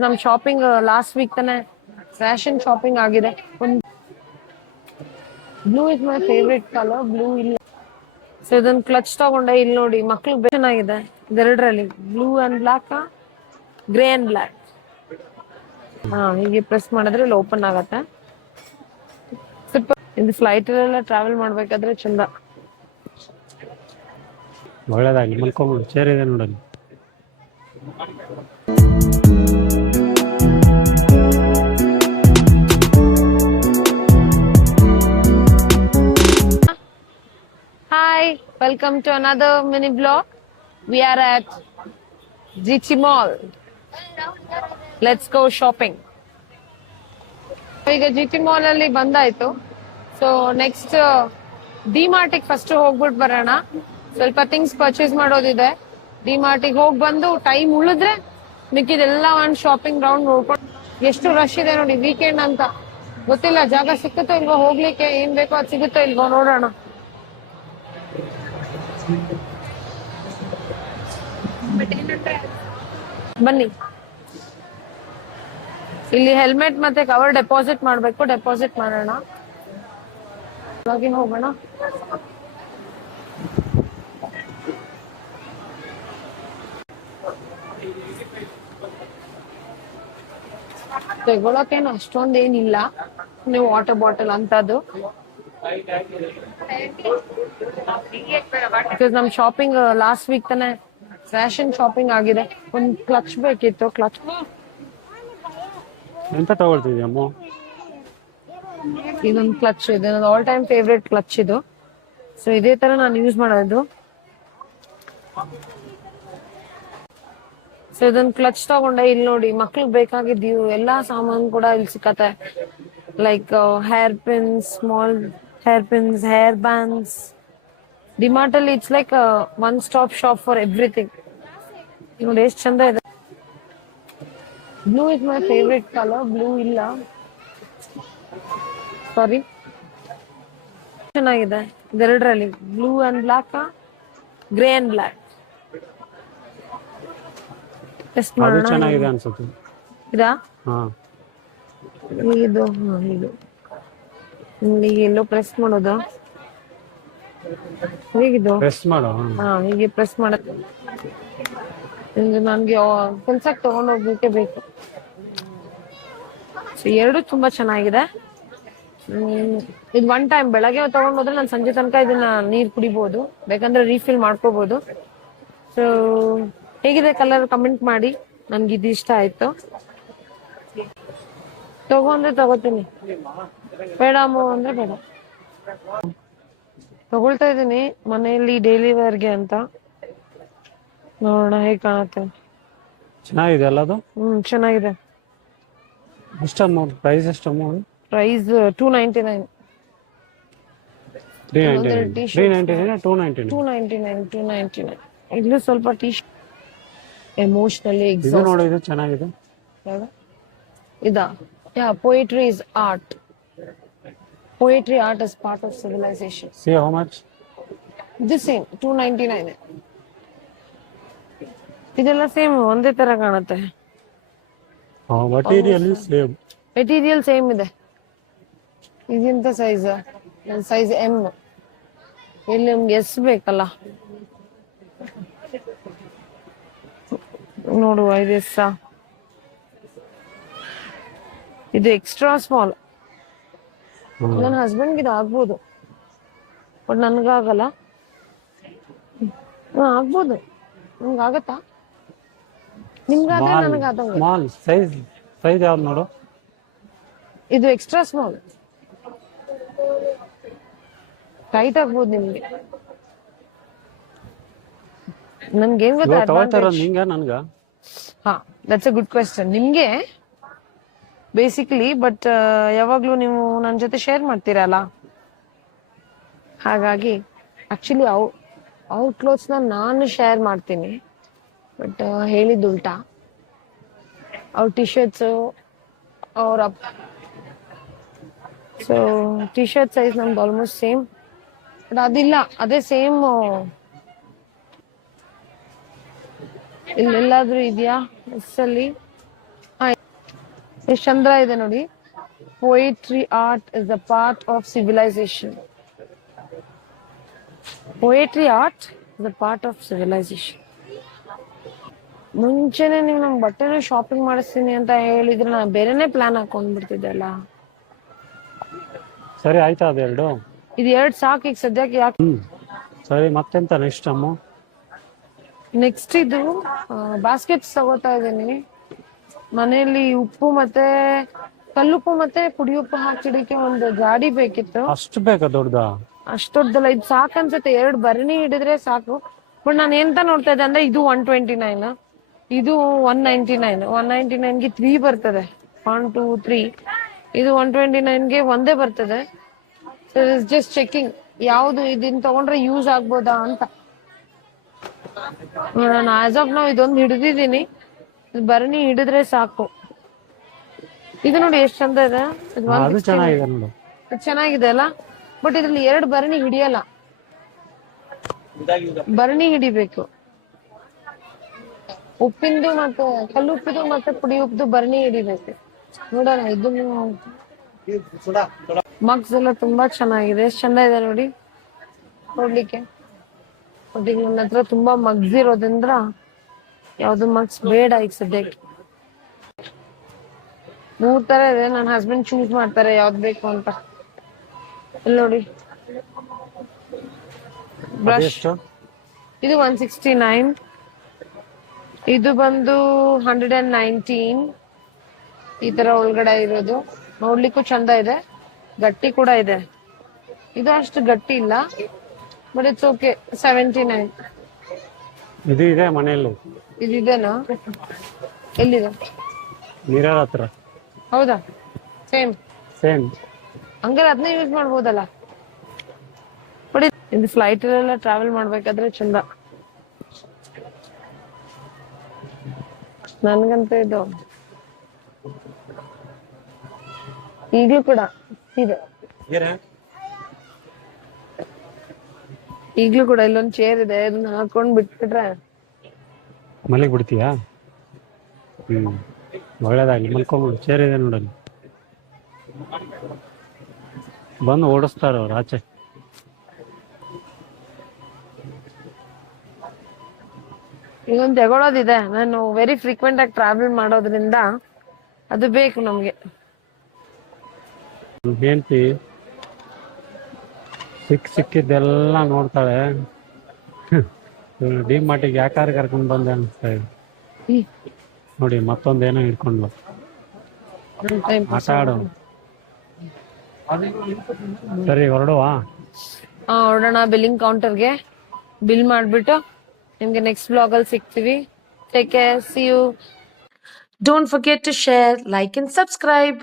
ನಮ್ shopping last week ತಾನೆ fashion shopping ಆಗಿದೆ. Blue is my favourite colour. Blue ಇಲ್ಲ. ಸೊ ಇದೊಂದು ಕ್ಲಚ್ ತಗೊಂಡೆ. ಇಲ್ಲಿ ನೋಡಿ ಮಕ್ಳು ಚೆನ್ನಾಗಿದೆ ಇದೆರಡರಲ್ಲಿ, blue and black, grey and black. ಹೀಗೆ ಪ್ರೆಸ್ ಮಾಡಿದ್ರೆ ಇಲ್ಲಿ ಓಪನ್ ಆಗತ್ತೆ. ಇದು ಫ್ಲೈಟ್ ಅಲ್ಲೆಲ್ಲ ಟ್ರಾವೆಲ್ ಮಾಡ್ಬೇಕಾದ್ರೆ ಚಂದ. ಒಳ್ಳೇದಾಗಿ ಮಲ್ಕೊಂಬಿಡು, ಚೇರ್ ಇದೆ ನೋಡಲ್ಲಿ. Hi, welcome to another mini vlog. We are at GT Mall. Let's go shopping. ಈಗ GT Mall ಅಲ್ಲಿ ಬಂದಾಯ್ತು. ಸೊ ನೆಕ್ಸ್ಟ್ ಡಿಮಾರ್ಟಿಗೆ ಫಸ್ಟ್ ಹೋಗ್ಬಿಟ್ಟು ಬರೋಣ. ಸ್ವಲ್ಪ ಥಿಂಗ್ಸ್ ಪರ್ಚೇಸ್ ಮಾಡೋದಿದೆ. ಡಿಮಾರ್ಟಿಗೆ ಹೋಗಿ ಬಂದು ಟೈಮ್ ಉಳಿದ್ರೆ ಮಿಕ್ಕಿದೆಲ್ಲ ಒಂದು ಶಾಪಿಂಗ್ ರೌಂಡ್ ನೋಡ್ಕೊಂಡು. ಎಷ್ಟು ರಶ್ ಇದೆ ನೋಡಿ, ವೀಕೆಂಡ್ ಅಂತ ಗೊತ್ತಿಲ್ಲ ಜಾಗ ಸಿಕ್ಕುತ್ತೋ ಇಲ್ವೋ, ಹೋಗ್ಲಿಕ್ಕೆ ಏನ್ ಬೇಕೋ ಅದು ಸಿಗುತ್ತೋ ಇಲ್ವೋ ನೋಡೋಣ. ಬನ್ನಿ, ಇಲ್ಲಿ ಹೆಲ್ಮೆಟ್ ಮತ್ತೆ ಕವರ್ ಡೆಪಾಸಿಟ್ ಮಾಡ್ಬೇಕು. ಡೆಪಾಸಿಟ್ ಮಾಡೋಣ, ಹೋಗೋಣ. ತಗೊಳಕೇನು ಅಷ್ಟೊಂದೇನಿಲ್ಲ, ನೀವು ವಾಟರ್ ಬಾಟಲ್ ಅಂತದ್ದು. ನಮ್ ಶಾಪಿಂಗ್ ಲಾಸ್ಟ್ ವೀಕ್ ತಾನೆ ಫ್ಯಾಷನ್ ಶಾಪಿಂಗ್ ಆಗಿದೆ. ಒಂದ್ ಕ್ಲಚ್ ಬೇಕಿತ್ತು. ಕ್ಲಚ್ ಎಂತ ತಗೊಳ್ತಿದ್ಯಮ್ಮ? ಇದೊಂದು ಕ್ಲಚ್ ಇದೆ, ನನ್ನ ಆಲ್ ಟೈಮ್ ಫೇವ್ರೆಟ್ ಕ್ಲಚ್ ಇದು. ಸೊ ಇದೇ ತರ ನಾನು ಯೂಸ್ ಮಾಡೋದು. ಸೊ ಇದೊಂದು ಕ್ಲಚ್ ತಗೊಂಡೆ. ಇಲ್ಲಿ ನೋಡಿ ಮಕ್ಳಿಗೆ ಬೇಕಾಗಿದ್ದೀವಿ ಎಲ್ಲಾ ಸಾಮಾನು ಕೂಡ ಇಲ್ಲಿ ಸಿಕ್ಕತ್ತೆ. Like hair pins, small hair pins, hair bands. DMart ಅಲ್ಲಿ it's like one stop shop for everything. ನೋಡಿ ಎಷ್ಟು ಚಂದ ಇದೆ. Blue is my favourite colour. Blue ಇಲ್ಲ, ಸಾರಿ. ಚೆನ್ನಾಗಿದೆ ಇದೆರಡರಲ್ಲಿ, blue and black, grey and black. Test ಮಾಡೋಣ. ಚೆನ್ನಾಗಿದೆ ಅನ್ಸುತ್ತೆ. ಇದಾ? ಹಾ, ಇದು ಇದು ಎಲ್ಲೋ ಪ್ರೆಸ್ ಮಾಡೋದು. ಹೇಗಿದು? ಪ್ರೆಸ್ ಮಾಡು. ಹೀಗೆ ಪ್ರೆಸ್ ಮಾಡೋದು. ನನ್ಗೆ ಕೆಲ್ಸಕ್ಕೆ ತಗೊಂಡೋಗ್ಲಿಕ್ಕೆ ಬೇಕು. ಸೊ ಎರಡು ತುಂಬಾ ಚೆನ್ನಾಗಿದೆ. ಇದು ಒನ್ ಟೈಮ್ ಬೆಳಗ್ಗೆ ತಗೊಂಡೋದ್ರೆ ನಾನು ಸಂಜೆ ತನಕ ಇದನ್ನ ನೀರ್ ಕುಡಿಬಹುದು, ಬೇಕಂದ್ರೆ ರೀಫಿಲ್ ಮಾಡ್ಕೋಬಹುದು. ಸೊ ಹೇಗಿದೆ ಕಲರ್ ಕಮೆಂಟ್ ಮಾಡಿ. ನನ್ಗೆ ಇದು ಇಷ್ಟ ಆಯ್ತು. ತಗೊಂಡ್ರೆ ತಗೋತೀನಿ, ಬೇಡ ಅಂದ್ರೆ ಬೇಡ. ತಗೊಳ್ತಾ ಇದೀನಿ ಮನೆಯಲ್ಲಿ ಡೈಲಿ ವೇರ್ಗೆ ಅಂತ. ನೋಡೋಣ ಹೇಗ್ ಕಾಣುತ್ತೆ. ಚೆನ್ನಾಗಿದೆ ಅಲ್ಲ ಅದು? ಚೆನ್ನಾಗಿದೆ. ಎಷ್ಟು ಅಮೌಂಟ್? ಪ್ರೈಸ್ ಎಷ್ಟು ಅಮೌಂಟ್? ಪ್ರೈಸ್ $299. 299. ಇಲ್ಲೂ ಸ್ವಲ್ಪ ಟೀ ಶರ್ಟ್ ಎಮೋಷನಲಿ ಇದು ನೋಡಿ, ಇದು ಚೆನ್ನಾಗಿದೆ. ಇದಾ? Poetry is art. Poetry art is part of civilization. See how much? The same, $299. ಇದೆಲ್ಲ ಸೇಮ್ ಒಂದೇ ತರ ಕಾಣುತ್ತೆ. ಮೆಟೀರಿಯಲ್ ಸೇಮ್ ಇದೆ. ಇದೆಂತ ಸೈಜ್? Size M. ಇಲ್ಲಿ ನಿಮ್ಗೆ ಎಸ್ ಬೇಕಲ್ಲ, ನೋಡುವ. ಇದು ಎಸ್? ಇದು ಎಕ್ಸ್ಟ್ರಾ ಸ್ಮಾಲ್. ನನ್ನ ಹಸ್ಬೆಂಡ್ಗೆ ಇದು ಆಗ್ಬೋದು, ಬಟ್ ನನ್ಗಾಗಲ್ಲ. ಆಗ್ಬೋದು, ನಿಮ್ಗಾಗತ್ತಾ? ನಿಮ್ಗಾದ್ರೆ ನನಗಾದಂಗೆ. ಸೈಜ್ ಯಾವ್ದು ನೋಡು. ಇದು ಎಕ್ಸ್ಟ್ರಾ ಸ್ಮಾಲ್, ಟೈಟ್ ಆಗ್ಬೋದು ನಿಮ್ಗೆ. ನನ್ಗೇನ್ ಗೊತ್ತಾ, ದಟ್ಸ್ ಅ ಗುಡ್ ಕ್ವೆಶ್ಚನ್. ನಿಮ್ಗೆ ಬೇಸಿಕಲಿ, ಬಟ್ ಯಾವಾಗ್ಲೂ ನೀವು ನನ್ನ ಜೊತೆ ಶೇರ್ ಮಾಡ್ತೀರಲ್ಲ, ಹಾಗಾಗಿ ಆಕ್ಚುಲಿ ಅವ್ರ ಕ್ಲೋತ್ಸ್ ನಾನು ಶೇರ್ ಮಾಡ್ತೀನಿ, ಬಟ್ ಹೇಳಿದ್ದು ಉಲ್ಟಾ. ಅವ್ರ ಟಿ ಶರ್ಟ್ಸ್ ಅವ್ರ ಸೊ ಟಿ ಶರ್ಟ್ ಸೈಜ್ ನಮ್ದು ಆಲ್ಮೋಸ್ಟ್ ಸೇಮ್, ಬಟ್ ಅದಿಲ್ಲ, ಅದೇ ಸೇಮ್. ಇಲ್ಲೆಲ್ಲಾದ್ರೂ ಇದೆಯಾ ಎಸ್ ಅಲ್ಲಿ? ಎಷ್ಟು ಚಂದ್ರ ಇದೆ ನೋಡಿ. Poetry art is a part of civilisation. Poetry art is a part of civilisation. ಮುಂಚೆನೆ ನೀವು ನಮ್ ಬಟ್ಟೆನ ಶಾಪಿಂಗ್ ಮಾಡಿಸ್ತೀನಿ ಅಂತ ಹೇಳಿದ್ರೆ ನಾ ಬೇರೆನೆ ಪ್ಲಾನ್ ಹಾಕೊಂಡ್ಬಿಡ್ತಿದ್ದೆ ಅಲ್ಲ. ಸರಿ ಆಯ್ತಾ ಅದೆರಡು? ಇದು 2 ಸಾಕು ಈಗ ಸದ್ಯಕ್ಕೆ. ಯಾಕೆ? ಸರಿ ಮತ್ತೆಂತ ನೆಕ್ಸ್ಟ್ ಅಮ್ಮ? ನೆಕ್ಸ್ಟ್ ಇದು ಬಾಸ್ಕೆಟ್ಸ್ ತಗೋತಾ ಇದ್ದೀನಿ. ಮನೆಯಲ್ಲಿ ಉಪ್ಪು ಮತ್ತೆ ಕಲ್ಲುಪ್ಪು ಮತ್ತೆ ಪುಡಿ ಉಪ್ಪು ಹಾಕಿಡಕ್ಕೆ ಒಂದು ಗಾಡಿ ಬೇಕಿತ್ತು. ಅಷ್ಟು ಬೇಕಾ ದೊಡ್ಡದ? ಅಷ್ಟು ದೊಡ್ಡದಲ್ಲ, ಇದು ಸಾಕು ಅನ್ಸುತ್ತೆ. 2 ಭರಣಿ ಹಿಡಿದ್ರೆ ಸಾಕು. ಬಟ್ ನಾನು ಎಂತ ನೋಡ್ತಾ ಇದ್ದೆ ಅಂದ್ರೆ ಇದು 129, ಇದು 199. 199ಗೆ 3 ಬರ್ತದೆ, 1 2 3. ಇದು 129ಗೆ ಒಂದೇ ಬರ್ತದೆ. ಸೊ ಇಸ್ ಜಸ್ಟ್ ಚೆಕಿಂಗ್ ಯಾವ್ದು ಇದನ್ನ ತಗೊಂಡ್ರೆ ಯೂಸ್ ಆಗ್ಬೋದಾ ಅಂತ. ನಾನು ಆಸ್ ಆಫ್ ನಾವು ಇದೊಂದು ಹಿಡಿದಿದ್ದೀನಿ. ಭರಣಿ ಹಿಡಿದ್ರೆ ಸಾಕು. ಇದು ನೋಡಿ ಎಷ್ಟು ಚಂದ ಇದೆ. ಅದು ಚೆನ್ನಾಗಿದೆ ನೋಡು. ಇದು ಚೆನ್ನಾಗಿದೆ ಅಲ್ಲ. ಬಟ್ ಇದ್ರಲ್ಲಿ 2 ಭರಣಿ ಹಿಡಿಯಲ್ಲ, ಭರಣಿ ಹಿಡಿಬೇಕು. ಉಪ್ಪಿಂದು ಮತ್ತೆ ಕಲ್ಲುಪ್ಪಿದು ಮತ್ತೆ ಪುಡಿ ಉಪ್ಪದು ಭರಣಿ ಹಿಡಿಬೇಕು. ನೋಡೋಣ. ಇದನ್ನು ಮಗ್ಸ್ ಎಲ್ಲ ತುಂಬಾ ಚೆನ್ನಾಗಿದೆ. ಎಷ್ಟು ಚಂದ ಇದೆ ನೋಡಿ ನೋಡ್ಲಿಕ್ಕೆ. ಬಟ್ ಈಗ ನನ್ನ ಹತ್ರ ತುಂಬಾ ಮಗ್ಸ್ ಇರೋದ್ರಿಂದ ಯಾವ್ದು ಮಗ್ಸ್ ಬೇಡ ಈಗ ಸದ್ಯಕ್ಕೆ. 3 ತರ ಇದೆ. ನನ್ನ ಹಸ್ಬೆಂಡ್ ಚೂಸ್ ಮಾಡ್ತಾರೆ ಯಾವ್ದು ಬೇಕು ಅಂತ. ಇಲ್ಲಿ ನೋಡಿ ಬ್ರಷ್. ಇದು 169, ಇದು ಬಂದು 119. ಈ ತರ ಒಳಗಡೆ ಇರೋದು ನೋಡ್ಲಿಕ್ಕೂ ಚಂದ ಇದೆ, ಗಟ್ಟಿ ಕೂಡ ಇದೆ. ಇದು ಅಷ್ಟು ಗಟ್ಟಿ ಇಲ್ಲ, ಬಟ್ ಇಟ್ಸ್ ಓಕೆ. 79. ಇದು ಇದೆ ಮನೆಯಲ್ಲಿ. ಇದೇನಾ? ಎಲ್ಲಿದೆ? ಮಿರರ್ ಹತ್ರ. ಹೌದಾ? ಸೇಮ್ ಹಂಗಾರೆ ಅದನ್ನ ಯೂಸ್ ಮಾಡ್ಬೋದಲ್ಲ. ಬಟ್ ಇದು ಫ್ಲೈಟ್ ಅಲ್ಲೆಲ್ಲ ಟ್ರಾವೆಲ್ ಮಾಡ್ಬೇಕಾದ್ರೆ ಚಂದ. ನನ್ಗಂತ ಇದು ಈಗ್ಲೂ ಕೂಡ ಇದೆ. ಈಗ್ಲೂ ಕೂಡ ಇಲ್ಲೊಂದ್ ಚೇರ್ ಇದೆ, ಅದನ್ನ ಹಾಕೊಂಡ್ ಬಿಟ್ಬಿಟ್ರೆ ಮಲಗಿ ಬಿಡ್ತೀಯಾ? ಒಳ್ಳೇದಾಗ್ಲಿ, ಮಲ್ಕೊಂಬಿಡು. ಚೇರ್ ಇದೆ ನೋಡಲ್ಲಿ. ಬಂದು ಓಡಿಸ್ತಾರ ಅವ್ರು ಆಚೆ. ಇದೊಂದು ತಗೊಳೋದಿದೆ. ನಾನು ವೆರಿ ಫ್ರೀಕ್ವೆಂಟ್ ಆಗಿ ಟ್ರಾವೆಲ್ ಮಾಡೋದ್ರಿಂದ ಅದು ಬೇಕು ನಮ್ಗೆ. ಹೇಳ್ತಿ ಸಿಕ್ಕಿದ್ದೆಲ್ಲ ನೋಡ್ತಾಳೆ. ಡಿ ಮಾರ್ಟಿಗೆ ಯಾಕಾದ್ರೆ ಕರ್ಕೊಂಡ್ ಬಂದೆ ಅನ್ಸ್ತಾ ಇದೆ ನೋಡಿ. ಮತ್ತೊಂದೇನೋ ಹಿಡ್ಕೊಂಡ್ಲು. ಆಟ ಆಡು. ಸರಿ ಹೊರಡುವ. ಹೊರಡೋಣ. ಬಿಲ್ಲಿಂಗ್ ಕೌಂಟರ್ಗೆ ಬಿಲ್ ಮಾಡ್ಬಿಟ್ಟು ನಿಮ್ಗೆ ನೆಕ್ಸ್ಟ್ ಬ್ಲಾಗ್ ಅಲ್ಲಿ ಸಿಗ್ತೀವಿ. Take care, see you. Don't forget to share, like and subscribe.